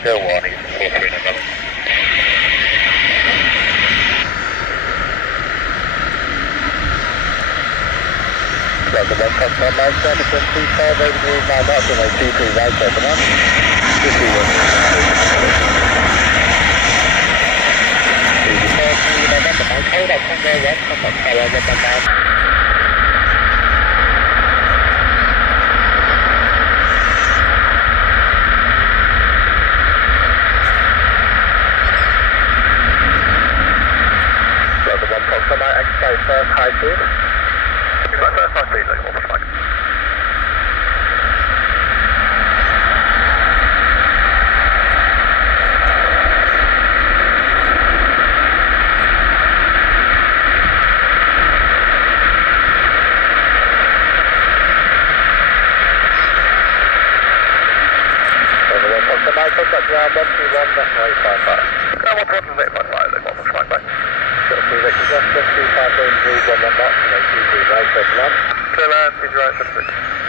Still warning, 4-3 November. Delta 1, contact 9, service 125, over the 9 knots, runway 23 right, open up. 51. Easy 4-3 November, Mike, hold up, Tango 1, contact Tower 119. Delta 1, contact X-ray first high speed. You've got first high speed, like, what the fuck? My contact ground 121, decimal 855. Ground 121, 855, then 115, bye. Got 3 vectors left, 255, 1 knot, and 23 right, open up. Clear land, speed right, 76.